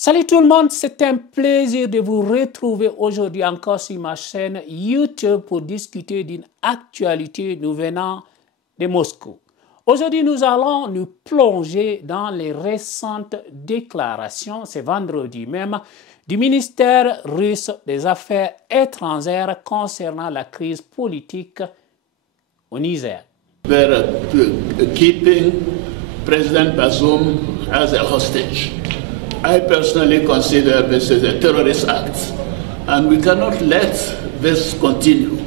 Salut tout le monde, c'est un plaisir de vous retrouver aujourd'hui encore sur ma chaîne YouTube pour discuter d'une actualité nous venant de Moscou. Aujourd'hui, nous allons nous plonger dans les récentes déclarations, c'est vendredi même, du ministère russe des Affaires étrangères concernant la crise politique au Niger. They're keeping President Bazoum as a hostage. I personally consider this as a terrorist act, and we cannot let this continue.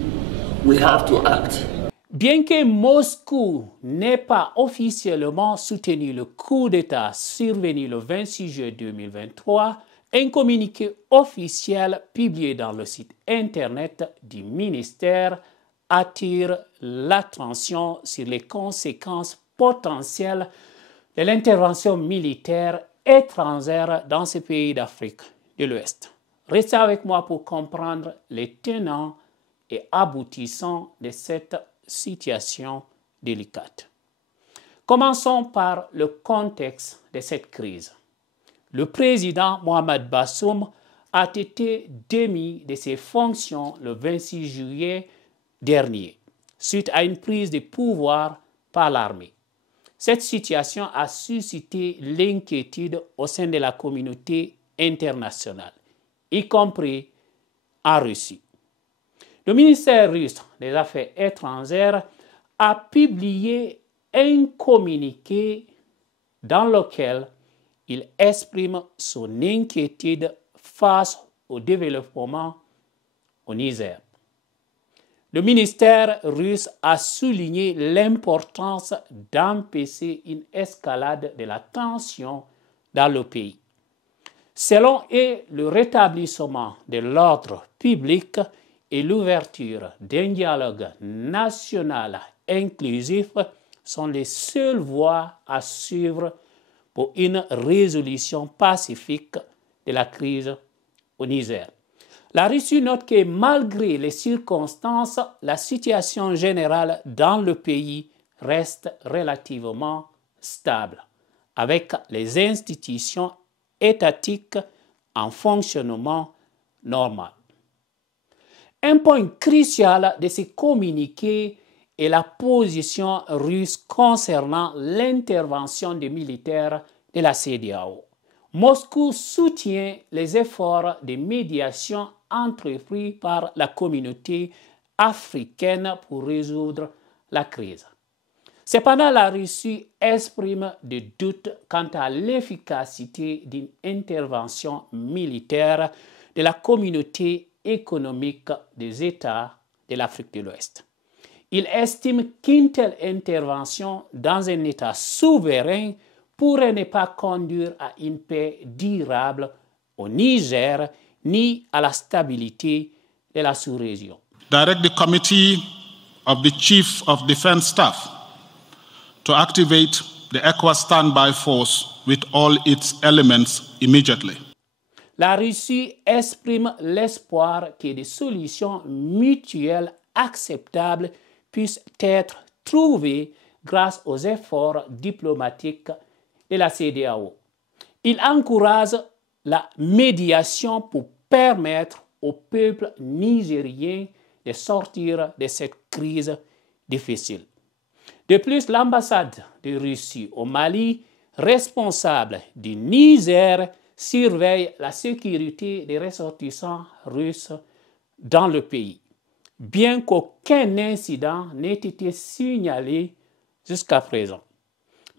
We have to act. Bien que Moscou n'ait pas officiellement soutenu le coup d'État survenu le 26 juillet 2023, un communiqué officiel publié dans le site Internet du ministère attire l'attention sur les conséquences potentielles de l'intervention militaire étrangère dans ces pays d'Afrique de l'Ouest. Restez avec moi pour comprendre les tenants et aboutissants de cette situation délicate. Commençons par le contexte de cette crise. Le président Mohamed Bazoum a été démis de ses fonctions le 26 juillet dernier, suite à une prise de pouvoir par l'armée. Cette situation a suscité l'inquiétude au sein de la communauté internationale, y compris en Russie. Le ministère russe des Affaires étrangères a publié un communiqué dans lequel il exprime son inquiétude face au développement au Niger. Le ministère russe a souligné l'importance d'empêcher une escalade de la tension dans le pays. Selon eux, le rétablissement de l'ordre public et l'ouverture d'un dialogue national inclusif sont les seules voies à suivre pour une résolution pacifique de la crise au Niger. La Russie note que malgré les circonstances, la situation générale dans le pays reste relativement stable, avec les institutions étatiques en fonctionnement normal. Un point crucial de ces communiqués est la position russe concernant l'intervention des militaires de la CEDEAO. Moscou soutient les efforts de médiation entrepris par la communauté africaine pour résoudre la crise. Cependant, la Russie exprime des doutes quant à l'efficacité d'une intervention militaire de la communauté économique des États de l'Afrique de l'Ouest. Il estime qu'une telle intervention dans un État souverain pourrait ne pas conduire à une paix durable au Niger ni à la stabilité de la sous-région. Direct the Committee of the Chief of Defense Staff to activate the ECOWAS standby force with all its elements immediately. La Russie exprime l'espoir que des solutions mutuelles acceptables puissent être trouvées grâce aux efforts diplomatiques de la CEDEAO. Il encourage la médiation pour permettre au peuple nigérien de sortir de cette crise difficile. De plus, l'ambassade de Russie au Mali, responsable du Niger, surveille la sécurité des ressortissants russes dans le pays, bien qu'aucun incident n'ait été signalé jusqu'à présent.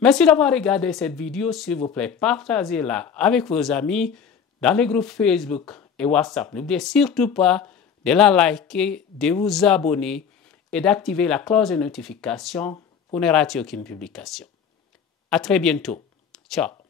Merci d'avoir regardé cette vidéo. S'il vous plaît, partagez-la avec vos amis dans les groupes Facebook et WhatsApp. N'oubliez surtout pas de la liker, de vous abonner et d'activer la cloche de notification pour ne rater aucune publication. À très bientôt. Ciao.